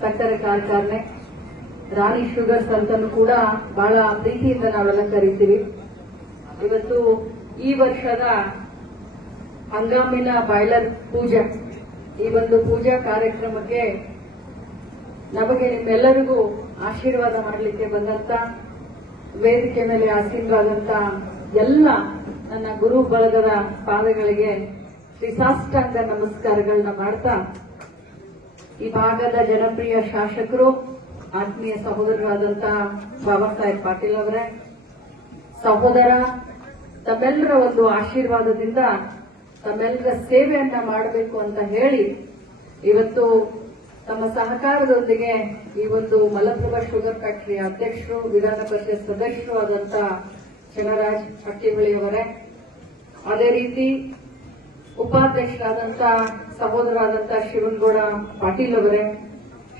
ಸಕ್ಕರೆ ಕಾರ್ಖಾನೆ, ರಾಣಿ ಶುಗರ್ಸ್ ಅಂತಲೂ ಕೂಡ ಬಹಳ ಪ್ರೀತಿಯಿಂದ ನಾವೆಲ್ಲ ಕರಿತೀವಿ ಇವತ್ತು ಈ ವರ್ಷದ ಹಂಗಾಮಿನ ಬಾಯ್ಲರ್ ಪೂಜೆ. ಈ ಒಂದು ಪೂಜಾ ಕಾರ್ಯಕ್ರಮಕ್ಕೆ ನಮಗೆ ನಿಮ್ಮೆಲ್ಲರಿಗೂ ಆಶೀರ್ವಾದ ಮಾಡಲಿಕ್ಕೆ ಬಂದಂತ ವೇದಿಕೆ ಮೇಲೆ ಆಸೀನರಾದಂತ ಎಲ್ಲ ನನ್ನ ಗುರು ಬಳಗದ ಪಾದಗಳಿಗೆ ಶ್ರೀಸಾಷ್ಟಾಂಗ ನಮಸ್ಕಾರಗಳನ್ನ ಮಾಡ್ತಾ ಈ ಭಾಗದ ಜನಪ್ರಿಯ ಶಾಸಕರು, ಆತ್ಮೀಯ ಸಹೋದರರಾದಂತ ಬಾಬಾ ಸಾಹೇಬ್ ಪಾಟೀಲ್ ಅವರೇ, ಸಹೋದರ, ತಮ್ಮೆಲ್ಲರ ಒಂದು ಆಶೀರ್ವಾದದಿಂದ ತಮ್ಮೆಲ್ಲರ ಸೇವೆಯನ್ನ ಮಾಡಬೇಕು ಅಂತ ಹೇಳಿ ಇವತ್ತು ತಮ್ಮ ಸಹಕಾರದೊಂದಿಗೆ ಈ ಒಂದು ಮಲಪ್ರಭಾ ಶುಗರ್ ಫ್ಯಾಕ್ಟರಿಯ ಅಧ್ಯಕ್ಷರು, ವಿಧಾನ ಪರಿಷತ್ ಸದಸ್ಯರು ಆದಂತ ಚನ್ನರಾಜ್ ಅವರೇ. ಅದೇ ರೀತಿ ಉಪಾಧ್ಯಕ್ಷರಾದಂತ ಸಹೋದರಾದಂಥ ಶಿವನಗೌಡ ಪಾಟೀಲ್ ಅವರೇ,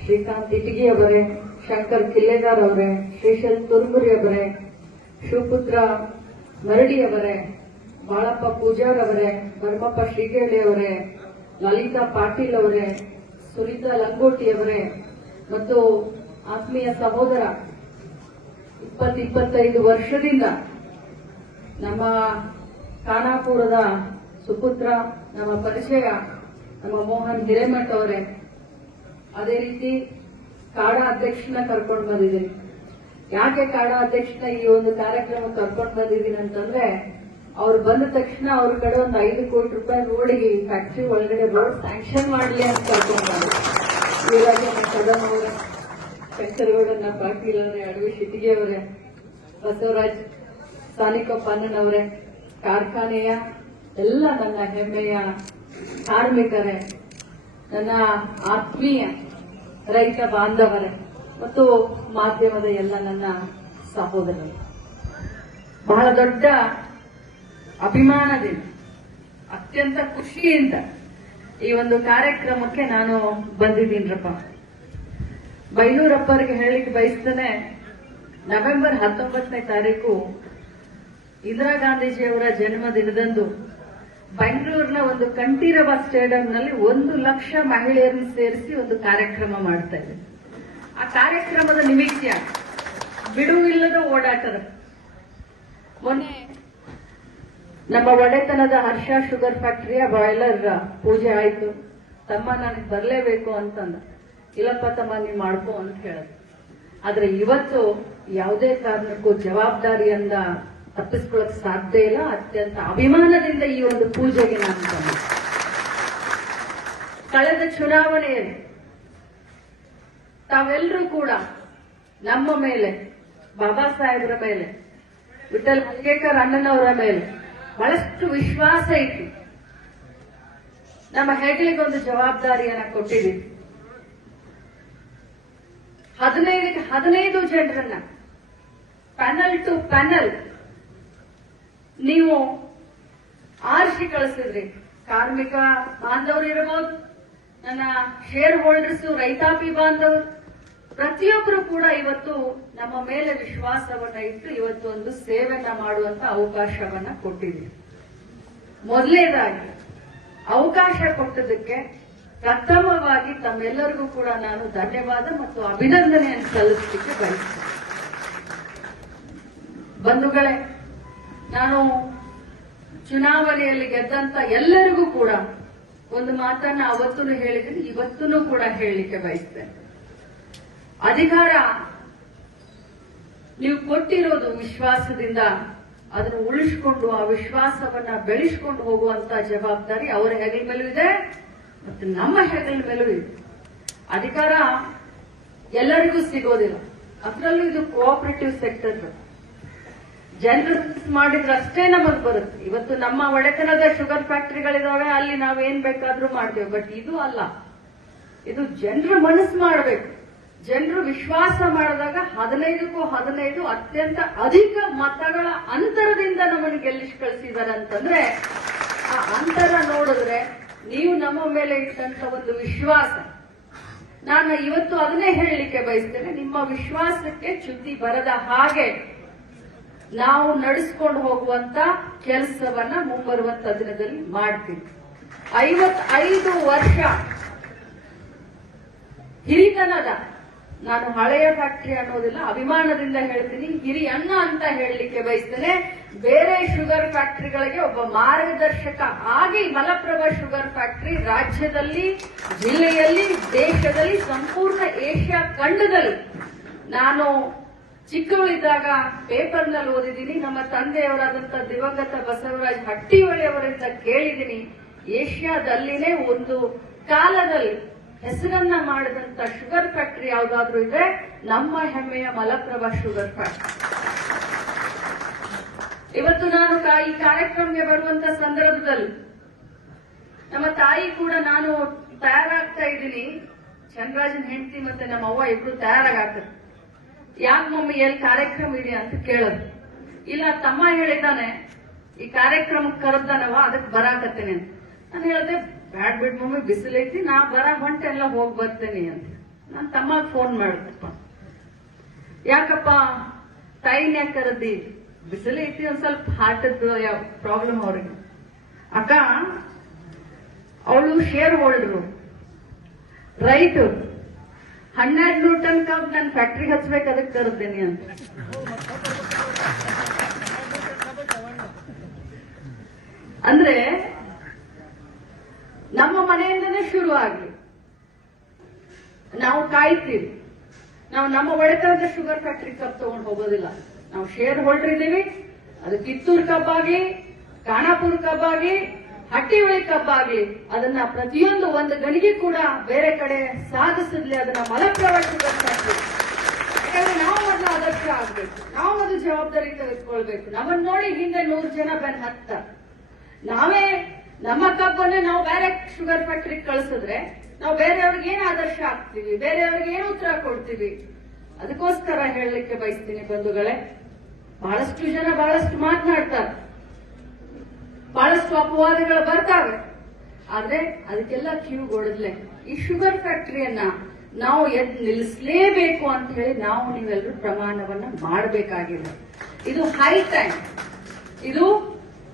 ಶ್ರೀಕಾಂತ್ ಇಟಗಿ ಅವರೇ, ಶಂಕರ್ ಕಿಲ್ಲೆಗಾರ್ ಅವರೇ, ಶ್ರೀಶಲ್ ತುರ್ಮುರಿ ಅವರೇ, ಶಿವಪುತ್ರ ಮರಡಿ ಅವರೇ, ಬಾಳಪ್ಪ ಪೂಜಾರ್ ಅವರೇ, ಧರ್ಮಪ್ಪ ಶ್ರೀಗೇಳಿ ಅವರೇ, ಲಲಿತಾ ಪಾಟೀಲ್ ಅವರೇ, ಸುನೀತಾ ಲಂಗೋಟಿ ಅವರೇ, ಮತ್ತು ಆತ್ಮೀಯ ಸಹೋದರ ಇಪ್ಪತ್ತಿಪ್ಪತ್ತೈದು ವರ್ಷದಿಂದ ನಮ್ಮ ಖಾನಾಪುರದ ಸುಪುತ್ರ, ನಮ್ಮ ಪರಿಚಯ, ನಮ್ಮ ಮೋಹನ್ ಹಿರೇಮಠ್ ಅವರೇ. ಅದೇ ರೀತಿ ಕಾಡ ಅಧ್ಯಕ್ಷನ ಕರ್ಕೊಂಡು ಬಂದಿದ್ದೀನಿ. ಯಾಕೆ ಕಾಡ ಅಧ್ಯಕ್ಷನ ಈ ಒಂದು ಕಾರ್ಯಕ್ರಮ ಕರ್ಕೊಂಡು ಬಂದಿದ್ದೀನಿ ಅಂತಂದ್ರೆ, ಅವ್ರು ಬಂದ ತಕ್ಷಣ ಅವ್ರ ಕಡೆ ಒಂದು ಐದು ಕೋಟಿ ರೂಪಾಯಿ ರೋಡಿಗೆ ಫ್ಯಾಕ್ಟ್ರಿ ಒಳಗಡೆ ರೋಡ್ ಸ್ಯಾಂಕ್ಷನ್ ಮಾಡಲಿ ಅಂತ ಕರ್ಕೊಂಡು ಬಂದ್ರು. ಸದನ್ ಅವರೇ ಶಂಕರಗೌಡನ ಪಾಟೀಲ್ ಅವರೇ, ಅಡವಿ ಶಿಟ್ಟಿಗೆ ಅವರೇ, ಬಸವರಾಜ್ ಸಾನಿಕಪ್ಪ ಅಣ್ಣನವರೇ, ಕಾರ್ಖಾನೆಯ ಎಲ್ಲ ನನ್ನ ಹೆಮ್ಮೆಯ ಕಾರ್ಮಿಕರೇ, ನನ್ನ ಆತ್ಮೀಯ ರೈತ ಬಾಂಧವರೇ ಮತ್ತು ಮಾಧ್ಯಮದ ಎಲ್ಲ ನನ್ನ ಸಹೋದರರು. ಬಹಳ ದೊಡ್ಡ ಅಭಿಮಾನದಿಂದ, ಅತ್ಯಂತ ಖುಷಿಯಿಂದ ಈ ಒಂದು ಕಾರ್ಯಕ್ರಮಕ್ಕೆ ನಾನು ಬಂದಿದ್ದೀನಪ್ಪ ಬೈನೂರಪ್ಪರಿಗೆ ಹೇಳಲಿಕ್ಕೆ ಬಯಸ್ತೇನೆ, ನವೆಂಬರ್ ಹತ್ತೊಂಬತ್ತನೇ ತಾರೀಕು ಇಂದಿರಾ ಗಾಂಧೀಜಿಯವರ ಜನ್ಮ ದಿನದಂದು ಬೆಂಗಳೂರಿನ ಒಂದು ಕಂಠೀರವ ಸ್ಟೇಡಿಯಂನಲ್ಲಿ ಒಂದು ಲಕ್ಷ ಮಹಿಳೆಯರನ್ನು ಸೇರಿಸಿ ಒಂದು ಕಾರ್ಯಕ್ರಮ ಮಾಡ್ತಾ ಇದೆ. ಆ ಕಾರ್ಯಕ್ರಮದ ನಿಮಿತ್ತ ಬಿಡುವಿಲ್ಲದ ಓಡಾಟದ ಮೊನ್ನೆ ನಮ್ಮ ಒಡೆತನದ ಹರ್ಷ ಶುಗರ್ ಫ್ಯಾಕ್ಟರಿಯ ಬಾಯ್ಲರ್ ಪೂಜೆ ಆಯ್ತು. ತಮ್ಮ ನನಗೆ ಬರಲೇಬೇಕು ಅಂತಂದ. ಇಲ್ಲಪ್ಪ ತಮ್ಮ, ನೀವು ಮಾಡ್ಕೋ ಅಂತ ಹೇಳಿದ್ರು. ಆದ್ರೆ ಇವತ್ತು ಯಾವುದೇ ಕಾರಣಕ್ಕೂ ಜವಾಬ್ದಾರಿಯಿಂದ ತಪ್ಪಿಸ್ಕೊಳ್ಳಕ್ ಸಾಧ್ಯ ಇಲ್ಲ. ಅತ್ಯಂತ ಅಭಿಮಾನದಿಂದ ಈ ಒಂದು ಪೂಜೆಗೆ ನಾನು ಬಂದೆ. ಕಳೆದ ಚುನಾವಣೆಯಲ್ಲಿ ತಾವೆಲ್ಲರೂ ಕೂಡ ನಮ್ಮ ಮೇಲೆ, ಬಾಬಾ ಸಾಹೇಬರ ಮೇಲೆ, ವಿಠಲ್ ಮುಂಗೇಕರ್ ಅಣ್ಣನವರ ಮೇಲೆ ಬಹಳಷ್ಟು ವಿಶ್ವಾಸ ಇತ್ತು ನಮ್ಮ ಹೆಗಲಿಗೆ ಒಂದು ಜವಾಬ್ದಾರಿಯನ್ನ ಕೊಟ್ಟಿದ್ದೀವಿ. ಹದಿನೈದಕ್ಕೆ ಹದಿನೈದು ಜನರನ್ನ ಪ್ಯಾನಲ್ ಟು ಪ್ಯಾನಲ್ ನೀವು ಆರಿಸಿ ಕಳಿಸಿದ್ರಿ. ಕಾರ್ಮಿಕ ಬಾಂಧವರು ಇರಬಹುದು ನನ್ನ ಶೇರ್ ಹೋಲ್ಡರ್ಸ್ ರೈತಾಪಿ ಬಾಂಧವರು ಪ್ರತಿಯೊಬ್ಬರು ಕೂಡ ಇವತ್ತು ನಮ್ಮ ಮೇಲೆ ವಿಶ್ವಾಸವನ್ನ ಇಟ್ಟು ಇವತ್ತು ಒಂದು ಸೇವೆಯನ್ನ ಮಾಡುವಂತ ಅವಕಾಶವನ್ನ ಕೊಟ್ಟಿದ್ದೀವಿ ಮೊದಲನೇದಾಗಿ ಅವಕಾಶ ಕೊಟ್ಟದಕ್ಕೆ ಪ್ರಥಮವಾಗಿ ತಮ್ಮೆಲ್ಲರಿಗೂ ಕೂಡ ನಾನು ಧನ್ಯವಾದ ಮತ್ತು ಅಭಿನಂದನೆಯನ್ನು ಸಲ್ಲಿಸಲಿಕ್ಕೆ ಬಯಸ್ತೇನೆ. ಬಂಧುಗಳೇ ನಾನು ಚುನಾವಣೆಯಲ್ಲಿ ಗೆದ್ದಂತ ಎಲ್ಲರಿಗೂ ಕೂಡ ಒಂದು ಮಾತನ್ನ ಅವತ್ತೂ ಹೇಳಿದ್ರೆ ಇವತ್ತೂ ಕೂಡ ಹೇಳಲಿಕ್ಕೆ ಬಯಸ್ತೇನೆ. ಅಧಿಕಾರ ನೀವು ಕೊಟ್ಟಿರೋದು ವಿಶ್ವಾಸದಿಂದ, ಅದನ್ನು ಉಳಿಸ್ಕೊಂಡು ಆ ವಿಶ್ವಾಸವನ್ನ ಬೆಳೆಸ್ಕೊಂಡು ಹೋಗುವಂತ ಜವಾಬ್ದಾರಿ ಅವರ ಹೆಗಲ ಮೇಲೂ ಇದೆ ಮತ್ತು ನಮ್ಮ ಹೆಗಲ ಮೇಲೂ ಇದೆ. ಅಧಿಕಾರ ಎಲ್ಲರಿಗೂ ಸಿಗೋದಿಲ್ಲ. ಅದರಲ್ಲೂ ಇದು ಕೋಆಪರೇಟಿವ್ ಸೆಕ್ಟರ್ ಜನರು ಮಾಡಿದ್ರೆ ಅಷ್ಟೇ ನಮಗ್ ಬರುತ್ತೆ. ಇವತ್ತು ನಮ್ಮ ಒಡೆತನದ ಶುಗರ್ ಫ್ಯಾಕ್ಟ್ರಿಗಳಿದಾವೆ ಅಲ್ಲಿ ನಾವೇನ್ ಬೇಕಾದ್ರೂ ಮಾಡ್ತೇವೆ. ಬಟ್ ಇದು ಅಲ್ಲ. ಇದು ಜನರ ಮನಸ್ಸು ಮಾಡಬೇಕು. ಜನರು ವಿಶ್ವಾಸ ಮಾಡಿದಾಗ ಹದಿನೈದಕ್ಕೂ ಹದಿನೈದು ಅತ್ಯಂತ ಅಧಿಕ ಮತಗಳ ಅಂತರದಿಂದ ನಮ್ಮನ್ನು ಗೆಲ್ಲಿಸಿ ಕಳಿಸಿದ್ದಾರೆ ಅಂತಂದ್ರೆ, ಆ ಅಂತರ ನೋಡಿದ್ರೆ ನೀವು ನಮ್ಮ ಮೇಲೆ ಇಟ್ಟಂತ ಒಂದು ವಿಶ್ವಾಸ. ನಾನು ಇವತ್ತು ಅದನ್ನೇ ಹೇಳಲಿಕ್ಕೆ ಬಯಸ್ತೇನೆ. ನಿಮ್ಮ ವಿಶ್ವಾಸಕ್ಕೆ ಚ್ಯುತಿ ಬರದ ಹಾಗೆ ನಾವು ನಡೆಸ್ಕೊಂಡು ಹೋಗುವಂತ ಕೆಲಸವನ್ನ ಮುಂಬರುವ ದಿನದಲ್ಲಿ ಮಾಡ್ತೀವಿ. ಐವತ್ತೈದು ವರ್ಷ ಹಿರಿತನದ. ನಾನು ಹಳೆಯ ಫ್ಯಾಕ್ಟರಿ ಅನ್ನೋದಿಲ್ಲ, ಅಭಿಮಾನದಿಂದ ಹೇಳ್ತೀನಿ ಹಿರಿ ಅನ್ನ ಅಂತ ಹೇಳಲಿಕ್ಕೆ ಬಯಸ್ತೇನೆ. ಬೇರೆ ಶುಗರ್ ಫ್ಯಾಕ್ಟರಿಗಳಿಗೆ ಒಬ್ಬ ಮಾರ್ಗದರ್ಶಕ ಆಗಿ ಮಲಪ್ರಭಾ ಶುಗರ್ ಫ್ಯಾಕ್ಟರಿ ರಾಜ್ಯದಲ್ಲಿ, ಜಿಲ್ಲೆಯಲ್ಲಿ, ದೇಶದಲ್ಲಿ, ಸಂಪೂರ್ಣ ಏಷ್ಯಾ ಖಂಡದಲ್ಲಿ ನಾನು ಚಿಕ್ಕವಳಿದ್ದಾಗ ಪೇಪರ್ನಲ್ಲಿ ಓದಿದ್ದೀನಿ. ನಮ್ಮ ತಂದೆಯವರಾದಂತ ದಿವಂಗತ ಬಸವರಾಜ್ ಹಟ್ಟಿಹೊಳಿ ಅವರಿಂದ ಕೇಳಿದೀನಿ ಏಷ್ಯಾದಲ್ಲಿನೇ ಒಂದು ಕಾಲದಲ್ಲಿ ಹೆಸರನ್ನ ಮಾಡಿದಂತ ಶುಗರ್ ಫ್ಯಾಕ್ಟರಿ ಯಾವ್ದಾದ್ರು ಇದ್ರೆ ನಮ್ಮ ಹೆಮ್ಮೆಯ ಮಲಪ್ರಭಾ ಶುಗರ್ ಫ್ಯಾಕ್ಟರಿ. ಇವತ್ತು ನಾನು ಈ ಕಾರ್ಯಕ್ರಮಕ್ಕೆ ಬರುವಂತ ಸಂದರ್ಭದಲ್ಲಿ ನಮ್ಮ ತಾಯಿ ಕೂಡ ನಾನು ತಯಾರಾಗ್ತಾ ಇದ್ದೀನಿ. ಚಂದ್ರಾಜನ್ ಹೆಂಡತಿ ಮತ್ತೆ ನಮ್ಮ ಅವ್ವ ಇಬ್ರು ತಯಾರಾಗ್ತಾರೆ ಯಾಕೆ ಮಮ್ಮಿ ಎಲ್ಲಿ ಕಾರ್ಯಕ್ರಮ ಇದೆ ಅಂತ ಕೇಳೋದು. ಇಲ್ಲ, ತಮ್ಮ ಹೇಳಿದ್ದಾನೆ ಈ ಕಾರ್ಯಕ್ರಮಕ್ಕೆ ಕರೆದಾನವ ಅದಕ್ಕೆ ಬರಾಕತ್ತೇನೆ ಅಂತ. ನಾನು ಹೇಳಿದೆ, ಬ್ಯಾಡ್ ಬಿಡ್ ಮಮ್ಮಿ, ಬಿಸಿಲೈತಿ, ನಾ ಬರ ಹೊಂಟೆ ಎಲ್ಲ ಹೋಗಿ ಬರ್ತೇನೆ ಅಂತ. ನಾನು ತಮ್ಮ ಫೋನ್ ಮಾಡಿದಪ್ಪ. ಯಾಕಪ್ಪ, ತಾಯಿನ ಯಾಕೆ ಕರೆದಿ? ಬಿಸಿಲೈತಿ, ಒಂದ್ ಸ್ವಲ್ಪ ಹಾರ್ಟದ್ದು ಪ್ರಾಬ್ಲಮ್ ಅವ್ರಿಗೆ. ಅಕ್ಕ, ಅವಳು ಶೇರ್ ಹೋಲ್ಡರು ರೈಟ್ ಹನ್ನೆರಡು ನೂರು ಟನ್ ಕಬ್ ನಾನು ಫ್ಯಾಕ್ಟ್ರಿ ಹಚ್ಬೇಕು ಅದಕ್ಕೆ ತರುತ್ತೇನೆ ಅಂತ ಅಂದ್ರೆ ನಮ್ಮ ಮನೆಯಿಂದನೇ ಶುರು ಆಗ್ಲಿ. ನಾವು ಕಾಯ್ತೀವಿ. ನಾವು ನಮ್ಮ ಒಡೆತನದ ಶುಗರ್ ಫ್ಯಾಕ್ಟ್ರಿ ಕಬ್ ತಗೊಂಡು ಹೋಗೋದಿಲ್ಲ. ನಾವು ಶೇರ್ ಹೋಲ್ಡರ್ ಇದ್ದೀವಿ ಅದು ಕಿತ್ತೂರು ಕಬ್ ಆಗ್ಲಿ ಖಾನಾಪುರ ಕಬ್ ಆಗ್ಲಿ ಹಟ್ಟಿಹೊಳಿ ಕಬ್ ಆಗ್ಲಿ ಅದನ್ನ ಪ್ರತಿಯೊಂದು ಒಂದು ಗಣಿಗೆ ಕೂಡ ಬೇರೆ ಕಡೆ ಸಾಗಿಸಿದ್ಲಿ ಅದನ್ನ ಮಲಪ್ರವಾಸ ಯಾಕಂದ್ರೆ ನಾವು ಅದನ್ನ ಆದರ್ಶ ಆಗ್ಬೇಕು. ನಾವು ಅದು ಜವಾಬ್ದಾರಿ ತೆಗೆದುಕೊಳ್ಬೇಕು. ನಮ್ಮನ್ನ ನೋಡಿ ಹಿಂದೆ ನೂರು ಜನ ಬೆನ್ ಹತ್ತ. ನಾವೇ ನಮ್ಮ ಕಬ್ಬನ್ನ ನಾವು ಬೇರೆ ಶುಗರ್ ಫ್ಯಾಕ್ಟ್ರಿಗೆ ಕಳಿಸಿದ್ರೆ ನಾವು ಬೇರೆಯವ್ರಿಗೆ ಏನ್ ಆದರ್ಶ ಆಗ್ತೀವಿ ಬೇರೆಯವ್ರಿಗೆ ಏನು ಉತ್ತರ ಕೊಡ್ತೀವಿ? ಅದಕ್ಕೋಸ್ಕರ ಹೇಳಲಿಕ್ಕೆ ಬಯಸ್ತೀನಿ ಬಂಧುಗಳೇ. ಬಹಳಷ್ಟು ಜನ ಬಹಳಷ್ಟು ಮಾತನಾಡ್ತಾರೆ. ಬಹಳಷ್ಟು ಅಪವಾದಗಳು ಬರ್ತಾವೆ. ಆದ್ರೆ ಅದಕ್ಕೆಲ್ಲ ಕಿವಿಗೊಡದ್ಲೆ. ಈ ಶುಗರ್ ಫ್ಯಾಕ್ಟರಿಯನ್ನ ನಾವು ಎದ್ ನಿಲ್ಲಿಸಲೇಬೇಕು ಅಂತ ಹೇಳಿ ನಾವು ನೀವೆಲ್ಲರೂ ಪ್ರಮಾಣವನ್ನ ಮಾಡಬೇಕಾಗಿದೆ. ಇದು ಹೈ ಟೈಮ್. ಇದು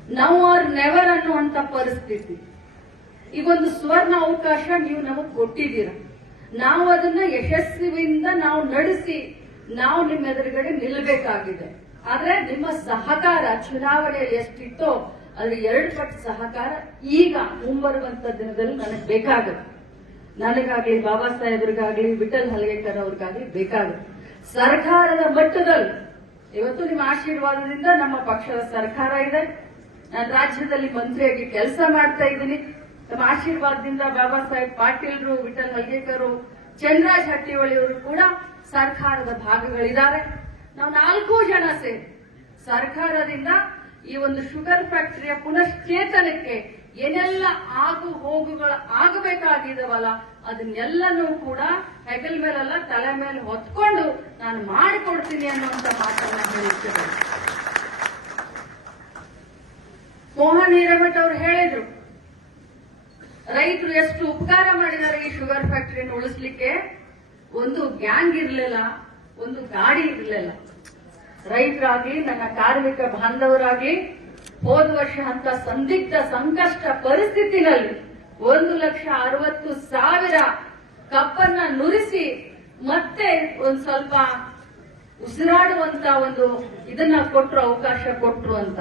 ನೌ ಆರ್ ನೆವರ್ ಅನ್ನುವಂತ ಪರಿಸ್ಥಿತಿ. ಈಗೊಂದು ಸುವರ್ಣ ಅವಕಾಶ ನೀವು ನಮಗೆ ಕೊಟ್ಟಿದ್ದೀರ. ನಾವು ಅದನ್ನ ಯಶಸ್ವಿಯಿಂದ ನಾವು ನಡೆಸಿ ನಾವು ನಿಮ್ಮ ಎದುರುಗಡೆ ನಿಲ್ಲಬೇಕಾಗಿದೆ ಆದ್ರೆ ನಿಮ್ಮ ಸಹಕಾರ ಚುನಾವಣೆಯಲ್ಲಿ ಎಷ್ಟಿತ್ತೋ ಅದ್ರ ಎರಡು ಪಟ್ಟು ಸಹಕಾರ ಈಗ ಮುಂಬರುವಂತ ದಿನದಲ್ಲಿ ನನಗೆ ಬೇಕಾಗುತ್ತೆ ನನಗಾಗ್ಲಿ ಬಾಬಾ ಸಾಹೇಬ್ರಿಗಾಗ್ಲಿ, ವಿಠಲ್ ಹಲಗೇಕರ್ ಅವ್ರಿಗಾಗ್ಲಿ ಬೇಕಾಗುತ್ತೆ ಸರ್ಕಾರದ ಮಟ್ಟದಲ್ಲಿ, ಇವತ್ತು ನಿಮ್ಮ ಆಶೀರ್ವಾದದಿಂದ ನಮ್ಮ ಪಕ್ಷದ ಸರ್ಕಾರ ಇದೆ. ನಾನು ರಾಜ್ಯದಲ್ಲಿ ಮಂತ್ರಿಯಾಗಿ ಕೆಲಸ ಮಾಡ್ತಾ ಇದ್ದೀನಿ. ನಮ್ಮ ಆಶೀರ್ವಾದದಿಂದ ಬಾಬಾ ಸಾಹೇಬ್ ಪಾಟೀಲ್ರು, ವಿಠಲ್ ಹಲ್ಗೇಕರು, ಚಂದ್ರಾಜ್ ಹಟ್ಟಿಹೊಳಿಯವರು ಕೂಡ ಸರ್ಕಾರದ ಭಾಗಗಳಿದ್ದಾರೆ. ನಾವು ನಾಲ್ಕು ಜನ ಸೇರಿ ಸರ್ಕಾರದಿಂದ ಈ ಒಂದು ಶುಗರ್ ಫ್ಯಾಕ್ಟರಿಯ ಪುನಶ್ಚೇತನಕ್ಕೆ ಏನೆಲ್ಲ ಆಗು ಹೋಗುಗಳು ಆಗಬೇಕಾಗಿದವಲ್ಲ, ಅದನ್ನೆಲ್ಲನೂ ಕೂಡ ಹೆಗಲ್ ಮೇಲೆಲ್ಲ ತಲೆ ಮೇಲೆ ಹೊತ್ಕೊಂಡು ನಾನು ಮಾಡಿಕೊಡ್ತೀನಿ ಅನ್ನುವಂತ ಮಾತನ್ನ ಹೇಳಿದ್ದೇನೆ. ಮೋಹನ್ ಹಿರೇಮಠ ಅವರು ಹೇಳಿದ್ರು, ರೈತರು ಎಷ್ಟು ಉಪಕಾರ ಮಾಡಿದ್ದಾರೆ ಈ ಶುಗರ್ ಫ್ಯಾಕ್ಟರಿಯನ್ನು ಉಳಿಸ್ಲಿಕ್ಕೆ? ಒಂದು ಗ್ಯಾಂಗ್ ಇರಲಿಲ್ಲ, ಒಂದು ಗಾಡಿ ಇರಲಿಲ್ಲ. ರೈತರಾಗ್ಲಿ ನನ್ನ ಕಾರ್ಮಿಕ ಬಾಂಧವರಾಗ್ಲಿ ಹೋದ ವರ್ಷ ಅಂತ ಸಂದಿಗ್ಧ ಸಂಕಷ್ಟ ಪರಿಸ್ಥಿತಿನಲ್ಲಿ ಒಂದು ಲಕ್ಷ ಅರವತ್ತು ಸಾವಿರ ಕಪ್ಪನ್ನ ನುರಿಸಿ ಮತ್ತೆ ಒಂದ್ ಸ್ವಲ್ಪ ಉಸಿರಾಡುವಂತ ಒಂದು ಇದನ್ನ ಕೊಟ್ರು, ಅವಕಾಶ ಕೊಟ್ರು ಅಂತ.